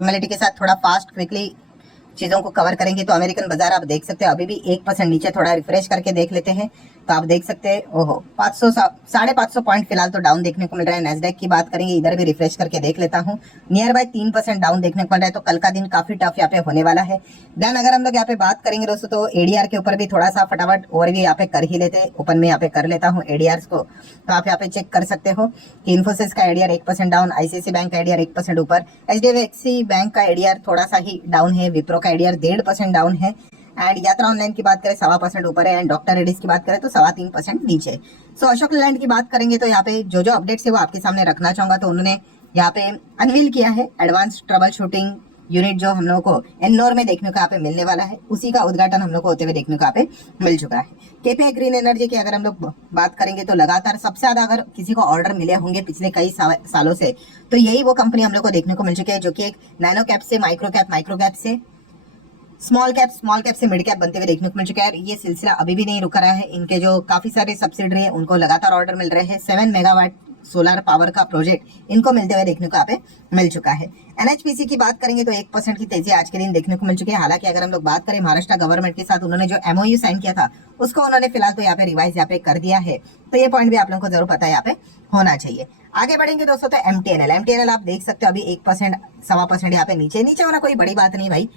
Formality के साथ थोड़ा फास्ट क्विकली चीजों को कवर करेंगे तो अमेरिकन बाजार आप देख सकते हो अभी भी 1% नीचे, थोड़ा रिफ्रेश करके देख लेते हैं तो आप देख सकते हैं ओहो 500 550 पॉइंट फिलहाल तो डाउन देखने को मिल रहा है। नेस्डेक की बात करेंगे, इधर भी रिफ्रेश करके देख लेता हूँ, नियर बाय 3% डाउन देखने को मिल रहा है। तो कल का दिन काफी टफ यहाँ पे होने वाला है। देन अगर हम लोग यहाँ पे बात करेंगे दोस्तों तो एडीआर के ऊपर भी थोड़ा सा फटाफट ओवरव्यू यहाँ पे कर ही लेते हैं। ओपन में यहाँ पे कर लेता हूँ एडीआर को, तो आप यहाँ पे चेक कर सकते हो कि इन्फोसिस का एडीआर 1% डाउन, आईसीआईसी बैंक का एडीआर 1% ऊपर, एचडीएफसी बैंक का एडीआर थोड़ा सा ही डाउन है, विप्रो का एडीआर 1.5% डाउन है, एंड यात्रा ऑनलाइन की बात करें 1.25% ऊपर है, एंड डॉक्टर रेड्डीज की बात करें तो 3.25% नीचे। सो अशोक लैंड की बात करेंगे तो यहाँ पे जो जो अपडेट्स है वो आपके सामने रखना चाहूंगा। तो उन्होंने यहाँ पे अनवील किया है एडवांस ट्रबल शूटिंग यूनिट, जो हम लोगों को एन्नोर में देखने को यहाँ पे मिलने वाला है, उसी का उद्घाटन हम लोग को होते हुए देखने को यहाँ पे मिल चुका है। केपीआई ग्रीन एनर्जी की अगर हम लोग बात करेंगे तो लगातार सबसे ज्यादा अगर किसी को ऑर्डर मिले होंगे पिछले कई सालों से तो यही वो कंपनी हम लोग को देखने को मिल चुकी है, जो कि एक नैनो कैप से माइक्रो कैप से स्मॉल कैप से मिड कैप बनते हुए देखने को मिल चुका है। ये सिलसिला अभी भी नहीं रुका रहा है। इनके जो काफी सारे सब्सिडरी है उनको लगातार ऑर्डर मिल रहे हैं। 7 मेगावाट सोलर पावर का प्रोजेक्ट इनको मिलते हुए देखने को यहाँ पे मिल चुका है। एनएचपीसी की बात करेंगे तो 1% की तेजी आज के दिन देखने को मिल चुकी है। हालांकि अगर हम लोग बात करें महाराष्ट्र गवर्नमेंट के साथ उन्होंने जो एमओयू साइन किया था उसको उन्होंने फिलहाल तो यहाँ पे रिवाइज यहाँ पे कर दिया है, तो ये पॉइंट भी आप लोगों को जरूर पता है यहाँ पे होना चाहिए। आगे बढ़ेंगे दोस्तों तो एमटीएनएल आप देख सकते हो अभी 1% 1.25% यहाँ पे नीचे होना कोई बड़ी बात नहीं भाई,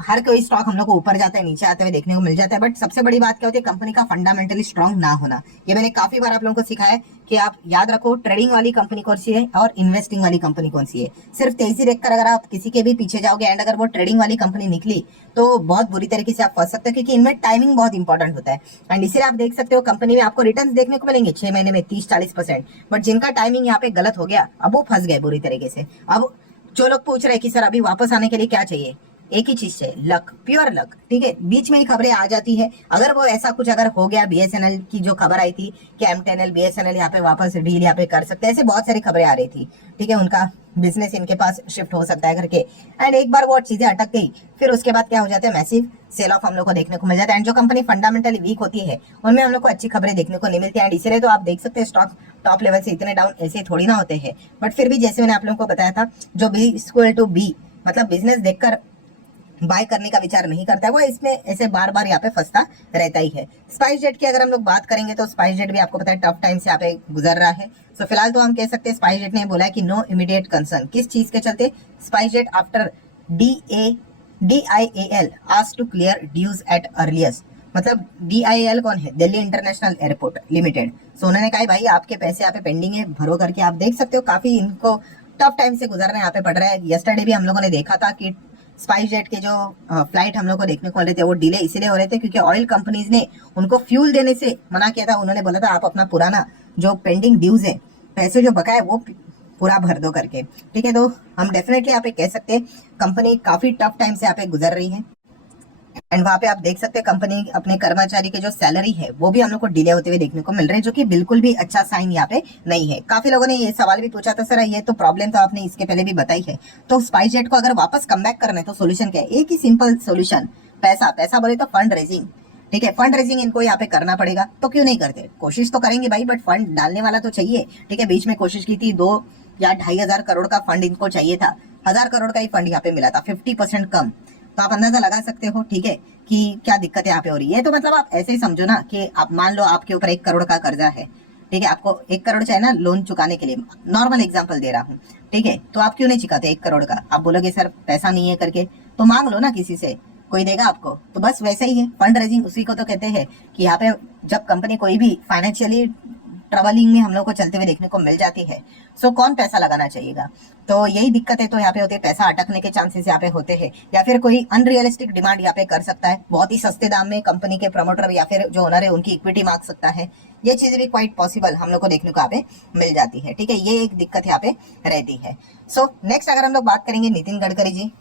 हर कोई स्टॉक हम लोग को ऊपर जाता है नीचे आते हुए देखने को मिल जाता है। बट सबसे बड़ी बात क्या होती है, कंपनी का फंडामेंटली स्ट्रांग ना होना। ये मैंने काफी बार आप लोगों को सिखाया है कि आप याद रखो ट्रेडिंग वाली कंपनी कौन सी है और इन्वेस्टिंग वाली कंपनी कौन सी है। सिर्फ तेजी देखकर अगर आप किसी के भी पीछे जाओगे एंड अगर वो ट्रेडिंग वाली कंपनी निकली तो बहुत बुरी तरीके से आप फंस सकते हो, क्योंकि इनमें टाइमिंग बहुत इंपॉर्टेंट होता है। एंड इसीलिए आप देख सकते हो कंपनी में आपको रिटर्न देखने को मिलेंगे 6 महीने में 30-40%, बट जिनका टाइमिंग यहाँ पे गलत हो गया अब वो फंस गए बुरी तरीके से। अब जो लोग पूछ रहे हैं कि सर अभी वापस आने के लिए क्या चाहिए, एक ही चीज से लक, प्योर लक, ठीक है। बीच में ही खबरें आ जाती है, अगर वो ऐसा कुछ अगर हो गया, बीएसएनएल की जो खबर आई थी कि एमटेनएल बीएसएनएल यहाँ पे वापस डील यहाँ पे कर सकते हैं, ऐसे बहुत सारी खबरें आ रही थी, ठीक है, उनका बिजनेस इनके पास शिफ्ट हो सकता है करके। एंड एक बार वो चीजें अटक गई फिर उसके बाद क्या हो जाता है, मैसिव सेल ऑफ हम लोग को देखने को मिल जाता है। एंड जो कंपनी फंडामेंटली वीक होती है उनमें हम लोग को अच्छी खबरें देखने को नहीं मिलती है। एंड इसीलिए तो आप देख सकते हैं स्टॉक टॉप लेवल से इतने डाउन ऐसे थोड़ी ना होते हैं, बट फिर भी जैसे मैंने आप लोगों को बताया था, जो B=B मतलब बिजनेस देखकर बाय करने का विचार नहीं करता है वो इसमें ऐसे बार बार यहाँ पे फंसता रहता ही है। स्पाइस जेट की अगर हम लोग बात करेंगे तो स्पाइस जेट भी आपको पता है टफ टाइम से यहाँ पे गुजर रहा है। सो फिलहाल तो हम कह सकते हैं स्पाइस जेट ने बोला है कि नो इमीडिएट कंसर्न। किस चीज के चलते, SpiceJet after DIAL asked to clear dues at earliest, मतलब DIAL कौन है, Delhi international airport limited. So उन्होंने कहा भाई आपके पैसे यहाँ पे पेंडिंग है, भरो करके। आप देख सकते हो काफी इनको टफ टाइम से गुजरना यहाँ पे पड़ रहा है। यस्टरडे भी हम लोगों ने देखा था कि स्पाइस जेट के जो फ्लाइट हम लोग को देखने को मिल रहे थे वो डिले इसीलिए हो रहे थे क्योंकि ऑयल कंपनीज ने उनको फ्यूल देने से मना किया था। उन्होंने बोला था आप अपना पुराना जो पेंडिंग ड्यूज है, पैसे जो बकाया वो पूरा भर दो करके, ठीक है। तो हम डेफिनेटली यहाँ पे कह सकते हैं कंपनी काफी टफ टाइम से यहाँ पे गुजर रही है। एंड वहां पे आप देख सकते हैं कंपनी अपने कर्मचारी के जो सैलरी है वो भी हम लोग को डिले होते हुए देखने को मिल रहे हैं, जो कि बिल्कुल भी अच्छा साइन यहाँ पे नहीं है। काफी लोगों ने ये सवाल भी पूछा था सर ये तो प्रॉब्लम तो आपने इसके पहले भी बताई है, तो स्पाइस जेट को अगर वापस कम बैक करना है तो सोल्यूशन क्या है, एक ही सिंपल सोल्यूशन, पैसा बोले तो फंड रेजिंग, ठीक है। फंड रेजिंग इनको यहाँ पे करना पड़ेगा, तो क्यों नहीं करते, कोशिश तो करेंगे भाई, बट फंड डालने वाला तो चाहिए, ठीक है। बीच में कोशिश की थी 2 या 2,500 करोड़ का फंड इनको चाहिए था, 1,000 करोड़ का ही फंड यहाँ पे मिला था, 50% कम। तो आप अंदाजा लगा सकते हो, ठीक है, कि क्या दिक्कत यहाँ पे हो रही है। तो मतलब आप ऐसे ही समझो ना कि आप मान लो आपके ऊपर 1 करोड़ का कर्जा है, ठीक है, आपको 1 करोड़ चाहिए ना लोन चुकाने के लिए, नॉर्मल एग्जांपल दे रहा हूँ, ठीक है। तो आप क्यों नहीं चुकाते 1 करोड़ का, आप बोलोगे सर पैसा नहीं है करके, तो मांग लो ना किसी से, कोई देगा आपको। तो बस वैसे ही है फंड रेजिंग, उसी को तो कहते हैं कि यहाँ पे जब कंपनी कोई भी फाइनेंशियली ट्रबलिंग में हम लोग को चलते हुए देखने को मिल जाती है, सो कौन पैसा लगाना चाहिएगा। तो यही दिक्कत है, तो यहाँ पे होते है पैसा अटकने के चांसेस यहाँ पे होते हैं, या फिर कोई अनरियलिस्टिक डिमांड यहाँ पे कर सकता है, बहुत ही सस्ते दाम में कंपनी के प्रमोटर या फिर जो ओनर है उनकी इक्विटी मांग सकता है। ये चीजें भी क्वाइट पॉसिबल हम लोग को देखने को यहाँ पे मिल जाती है, ठीक है। ये एक दिक्कत यहाँ पे रहती है। सो नेक्स्ट अगर हम लोग बात करेंगे नितिन गडकरी जी,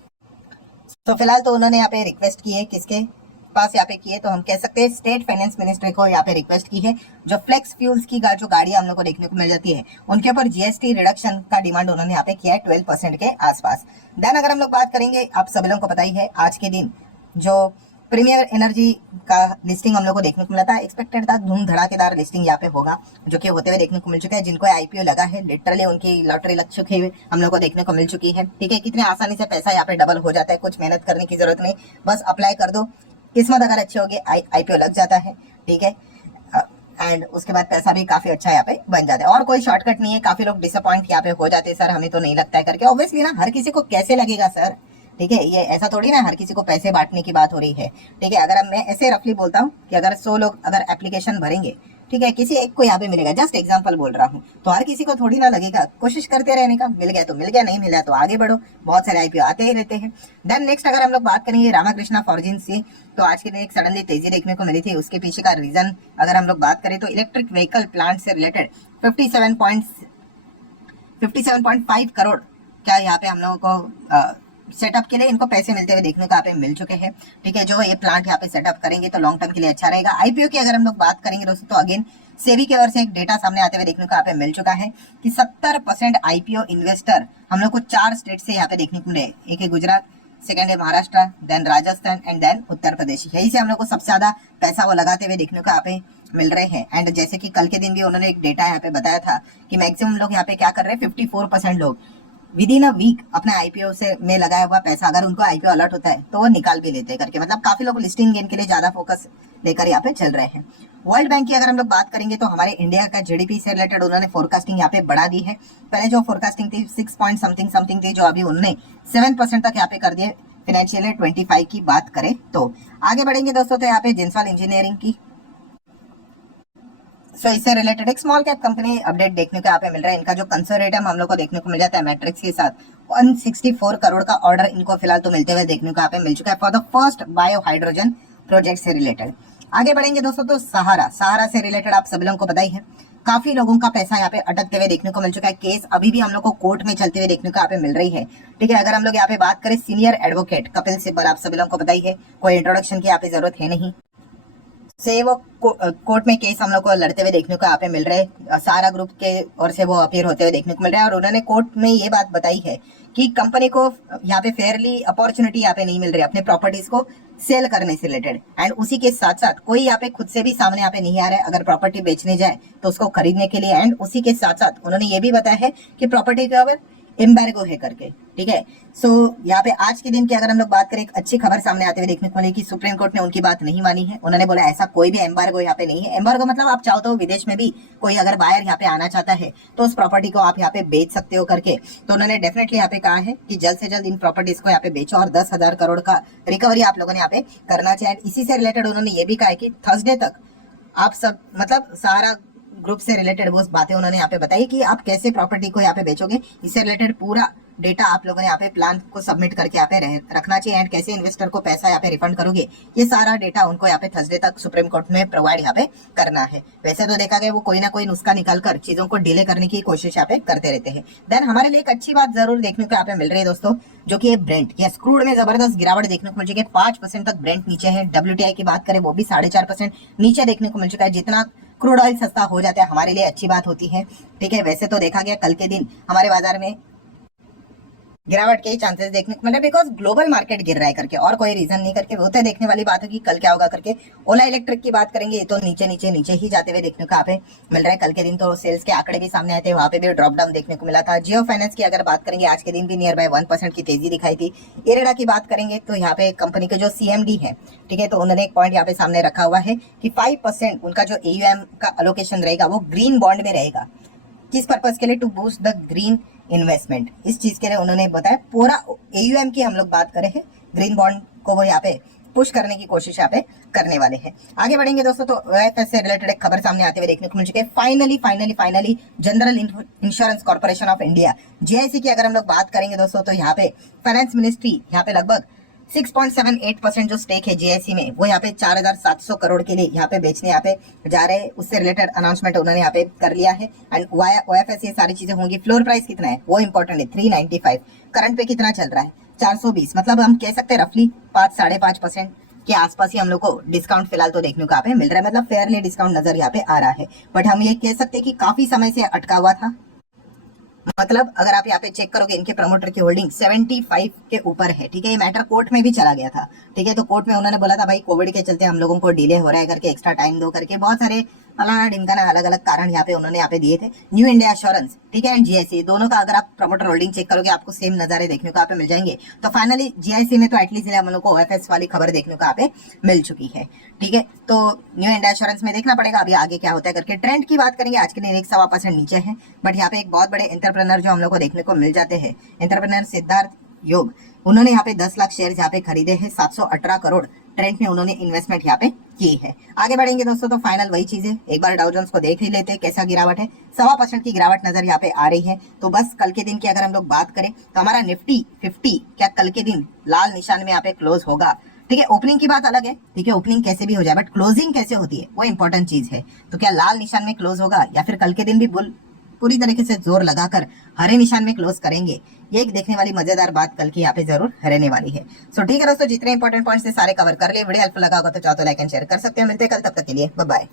तो फिलहाल तो उन्होंने यहाँ पे रिक्वेस्ट की है, किसके पास यहाँ पे की है, तो हम कह सकते हैं स्टेट फाइनेंस मिनिस्ट्री को यहाँ पे रिक्वेस्ट की है, जो फ्लेक्स फ्यूल्स की जो गाड़ियां हम लोग को देखने को मिल जाती है उनके ऊपर जीएसटी रिडक्शन का डिमांड उन्होंने यहाँ पे किया है 12% के आसपास। देन अगर हम लोग बात करेंगे, आप सभी लोगों को पता ही है आज के दिन जो प्रीमियर एनर्जी का लिस्टिंग हम लोग को देखने को मिला था, एक्सपेक्टेड था धूम धड़ाकेदार लिस्टिंग यहाँ पे होगा, जो कि होते हुए देखने को मिल चुका है। जिनको आईपीओ लगा है लिटरली उनकी लॉटरी लग चुकी है, हम लोग को देखने को मिल चुकी है। ठीक है, कितने आसानी से पैसा यहाँ पे डबल हो जाता है, कुछ मेहनत करने की जरूरत नहीं, बस अप्लाई कर दो, किस्मत अगर अच्छी होगी आईपीओ लग जाता है। ठीक है, एंड उसके बाद पैसा भी काफी अच्छा यहाँ पे बन जाता है, और कोई शॉर्टकट नहीं है। काफी लोग डिसअपॉइंट यहाँ पे हो जाते हैं, सर हमें तो नहीं लगता है करके। ऑब्वियसली ना, हर किसी को कैसे लगेगा सर, ठीक है, ये ऐसा थोड़ी ना हर किसी को पैसे बांटने की बात हो रही है। ठीक है, अगर मैं ऐसे रफली बोलता हूँ कि अगर 100 लोग अगर एप्लीकेशन भरेंगे, ठीक है, किसी एक को यहाँ पे मिलेगा, जस्ट एग्जांपल बोल रहा हूँ, तो हर किसी को थोड़ी ना लगेगा, कोशिश करते रहने का, मिल गया तो मिल गया, नहीं मिला तो आगे बढ़ो, बहुत सारे आईपीओ आते ही रहते हैं। देन नेक्स्ट अगर हम लोग बात करेंगे रामाकृष्णा फॉर्जिन से, तो आज के दिन एक सडनली तेजी देखने को मिली थी। उसके पीछे का रीजन अगर हम लोग बात करें तो इलेक्ट्रिक व्हीकल प्लांट से रिलेटेड 57.5 करोड़ क्या यहाँ पे हम लोगों को सेटअप के लिए इनको पैसे मिलते हुए देखने को यहाँ पे मिल चुके हैं। ठीक है, जो ये प्लांट यहाँ पे सेटअप करेंगे तो लॉन्ग टर्म के लिए अच्छा रहेगा। आईपीओ की अगर हम लोग बात करेंगे दोस्तों, तो अगेन सेबी की ओर से एक डेटा सामने आते हुए देखने को यहाँ पे मिल चुका है कि 70% आईपीओ इन्वेस्टर हम लोग को 4 स्टेट से यहाँ पे देखने को मिले। एक है गुजरात, सेकंड है Maharashtra, then Rajasthan and then Uttar Pradesh. यही से हम लोग को सबसे ज्यादा पैसा वो लगाते हुए देखने को यहाँ पे मिल रहे हैं। एंड जैसे कि कल के दिन भी उन्होंने एक डेटा यहाँ पे बताया था कि मैक्सिमम लोग यहाँ पे क्या कर रहे हैं, 54% लोग विद इन अ वीक अपने आईपीओ से में लगाया हुआ पैसा, अगर उनको आईपीओ अलर्ट होता है तो वो निकाल भी लेते हैं करके। मतलब काफी लोग लिस्टिंग गेन के लिए ज्यादा फोकस लेकर यहाँ पे चल रहे हैं। वर्ल्ड बैंक की अगर हम लोग बात करेंगे तो हमारे इंडिया का जीडीपी से रिलेटेड उन्होंने फोरकास्टिंग यहाँ पे बढ़ा दी है। पहले जो फोरकास्टिंग थी 6 पॉइंट समथिंग थी, जो अभी उन्होंने 7% तक यहाँ पे कर दिए फाइनेंशियल ईयर 25 की बात करें तो। आगे बढ़ेंगे दोस्तों, तो यहाँ पे जिंसवाल इंजीनियरिंग की, सो इससे रिलेटेड एक स्मॉल कैप कंपनी अपडेट देखने को यहाँ पे मिल रहा है। इनका जो कंसोर्टियम हम लोग को देखने को मिल जाता है मैट्रिक्स के साथ, 164 करोड़ का ऑर्डर इनको फिलहाल तो मिलते हुए देखने को यहाँ पे मिल चुका है for the first bio hydrogen project से रिलेटेड। आगे बढ़ेंगे दोस्तों, तो सहारा से रिलेटेड आप सभी लोगों को बताई है, काफी लोगों का पैसा यहाँ पे अटकते हुए देखने को मिल चुका है। केस अभी भी हम लोग को कोर्ट में चलते हुए देखने को यहाँ पे मिल रही है। ठीक है, अगर हम लोग यहाँ पे बात करें सीनियर एडवोकेट कपिल सिब्बल, आप सभी लोगों को बताई है, कोई इंट्रोडक्शन की यहाँ पे जरूरत है नहीं, से वो कोर्ट में केस हम लोग को लड़ते हुए देखने को यहाँ पे मिल रहे हैं। सारा ग्रुप के ओर से वो अपीयर होते हुए देखने को मिल रहा है, और उन्होंने कोर्ट में ये बात बताई है कि कंपनी को यहाँ पे फेयरली अपॉर्चुनिटी यहाँ पे नहीं मिल रही अपने प्रॉपर्टीज को सेल करने से रिलेटेड। एंड उसी के साथ साथ कोई यहाँ पे खुद से भी सामने यहाँ पे नहीं आ रहा है अगर प्रॉपर्टी बेचने जाए तो उसको खरीदने के लिए। एंड उसी के साथ साथ उन्होंने ये भी बताया है कि प्रॉपर्टी के ऊपर एम्बार्गो है करके। ठीक है, सो यहाँ पे आज के दिन की अगर हम लोग बात करें, एक अच्छी खबर सामने आते हुए देखने को मिली कि सुप्रीम कोर्ट ने उनकी बात नहीं मानी है। उन्होंने बोला ऐसा कोई भी एम्बार्गो यहाँ पे नहीं है। एम्बार्गो मतलब आप चाहो तो विदेश में भी कोई अगर बायर यहाँ पे आना चाहता है तो उस प्रॉपर्टी को आप यहाँ पे बेच सकते हो करके। तो उन्होंने डेफिनेटली यहाँ पे कहा है कि जल्द से जल्द इन प्रॉपर्टीज को यहाँ पे बेचो और 10,000 करोड़ का रिकवरी आप लोगों ने यहाँ पे करना चाहिए। इसी से रिलेटेड उन्होंने ये भी कहा है कि थर्सडे तक आप सब, मतलब सारा ग्रुप से रिलेटेड वो बातें उन्होंने यहाँ पे बताई कि आप कैसे प्रॉपर्टी को यहाँ पे बेचोगे, इससे रिलेटेड पूरा डेटा आप लोगों ने यहाँ पे प्लान को सबमिट करके यहाँ पे रखना चाहिए। एंड कैसे इन्वेस्टर को पैसा यहाँ पे रिफंड करोगे, ये सारा डेटा उनको यहाँ पे थर्सडे तक सुप्रीम कोर्ट में प्रोवाइड यहाँ पे करना है। वैसे तो देखा गया वो कोई ना कोई नुस्खा निकाल कर चीजों को डिले करने की कोशिश यहाँ पे करते रहते हैं। देन हमारे लिए एक अच्छी बात जरूर देखने को यहाँ पे मिल रही है दोस्तों, जो कि ब्रेंट या क्रूड में जबरदस्त गिरावट देखने को मिल चुकी है। 5% तक ब्रेंट नीचे है। WTI की बात करें वो भी 4.5% नीचे देखने को मिल चुका है। जितना क्रूड ऑयल सस्ता हो जाता है हमारे लिए अच्छी बात होती है। ठीक है, वैसे तो देखा गया कल के दिन हमारे बाजार में गिरावट के ही चांसेस देखने को मिल रहे, बिकॉज ग्लोबल मार्केट गिर रहा है करके, और कोई रीजन नहीं करके। वो तो देखने वाली बात है कि कल क्या होगा करके। ओला इलेक्ट्रिक की बात करेंगे, ये तो नीचे ही जाते हुए देखने को यहाँ पे मिल रहा है। कल के दिन तो सेल्स के आंकड़े भी सामने आए थे, वहां पे भी ड्रॉप डाउन देखने को मिला था। जियो फाइनेंस की अगर बात करेंगे, आज के दिन भी नियर बाय 1% की तेजी दिखाई थी। इरेडा की बात करेंगे तो यहाँ पे कंपनी के जो CMD है, ठीक है, तो उन्होंने एक पॉइंट यहाँ पे सामने रखा हुआ है कि 5% उनका जो AUM का अलोकेशन रहेगा वो ग्रीन बॉन्ड में रहेगा। किस पर्पज के लिए? To boost the green investment. इस चीज के लिए उन्होंने बताया। पूरा AUM की हम लोग बात करें हैं, ग्रीन बॉन्ड को वो यहाँ पे पुश करने की कोशिश यहाँ पे करने वाले हैं। आगे बढ़ेंगे दोस्तों, तो OFS से रिलेटेड एक खबर सामने आते हुए देखने को मिल चुकी है। Finally general insurance corporation of India JIC की अगर हम लोग बात करेंगे दोस्तों, तो यहाँ पे फाइनेंस मिनिस्ट्री यहाँ पे लगभग 6.78% जो स्टेक है JIC में, वो यहाँ पे 4,700 करोड़ के लिए यहाँ पे बेचने यहाँ पे जा रहे हैं। उससे रिलेटेड अनाउंसमेंट उन्होंने यहाँ पे कर लिया है। एंड OFS ये सारी चीजें होंगी। फ्लोर प्राइस कितना है वो इंपॉर्टेंट है, 395। करंट पे कितना चल रहा है? 420। मतलब हम कह सकते हैं रफली 5-5.5% के आसपास ही हम लोग को डिस्काउंट फिलहाल तो देखने को यहाँ पे मिल रहा है। मतलब फेयरली डिस्काउंट नजर यहाँ पे आ रहा है। बट हम ये कह सकते हैं कि काफी समय से अटका हुआ था। मतलब अगर आप यहाँ पे चेक करोगे इनके प्रमोटर की होल्डिंग 75 के ऊपर है, ठीक है। ये मैटर कोर्ट में भी चला गया था, ठीक है। तो कोर्ट में उन्होंने बोला था भाई कोविड के चलते हम लोगों को डिले हो रहा है करके, एक्स्ट्रा टाइम दो करके, बहुत सारे फलाना ढिमकाना अलग अलग कारण यहाँ पे उन्होंने यहाँ पे दिए थे। न्यू इंडिया एश्योरेंस, ठीक है, एंड जीआईसी दोनों का अगर आप प्रमोटर होल्डिंग चेक करोगे आपको सेम नजारे देखने को यहाँ पे मिल जाएंगे। तो फाइनली जीआईसी में तो एटलीस्ट हम लोग को ओएफएस वाली खबर देखने को यहाँ पे मिल चुकी है, ठीक है। तो न्यू इंडिया एश्योरेंस में देखना पड़ेगा अभी आगे क्या होता है करके। ट्रेंड की बात करेंगे आज के दिन 1.25% नीचे है, बट यहाँ पे एक बहुत बड़े एंटरप्रेन्योर जो हम लोग को देखने को मिल जाते हैं, एंटरप्रेन्योर सिद्धार्थ योग, उन्होंने यहाँ पे 10 लाख शेयर यहाँ पे खरीदे हैं, 718 करोड़ ट्रेंड में उन्होंने इन्वेस्टमेंट यहाँ पे की है। आगे बढ़ेंगे दोस्तों तो फाइनल वही चीज है, एक बार डाउ जोन्स को देख ही लेते हैं कैसा गिरावट है। 1.25% की गिरावट नजर यहाँ पे आ रही है। तो बस कल के दिन की अगर हम लोग बात करें तो हमारा निफ्टी 50 क्या कल के दिन लाल निशान में यहाँ पे क्लोज होगा, ठीक है। ओपनिंग की बात अलग है, ठीक है, ओपनिंग कैसे भी हो जाए, बट क्लोजिंग कैसे होती है वो इंपॉर्टेंट चीज है। तो क्या लाल निशान में क्लोज होगा या फिर कल के दिन भी बुल पूरी तरीके से जोर लगाकर हरे निशान में क्लोज करेंगे, ये एक देखने वाली मजेदार बात कल की यहाँ पे जरूर रहने वाली है। सो ठीक है दोस्तों, जितने इंपॉर्टेंट पॉइंट्स थे सारे कवर कर लिए। वीडियो हेल्पफुल लगा होगा तो चाहो तो लाइक एंड शेयर कर सकते हो। मिलते हैं कल, तब तक के लिए बाय बाय।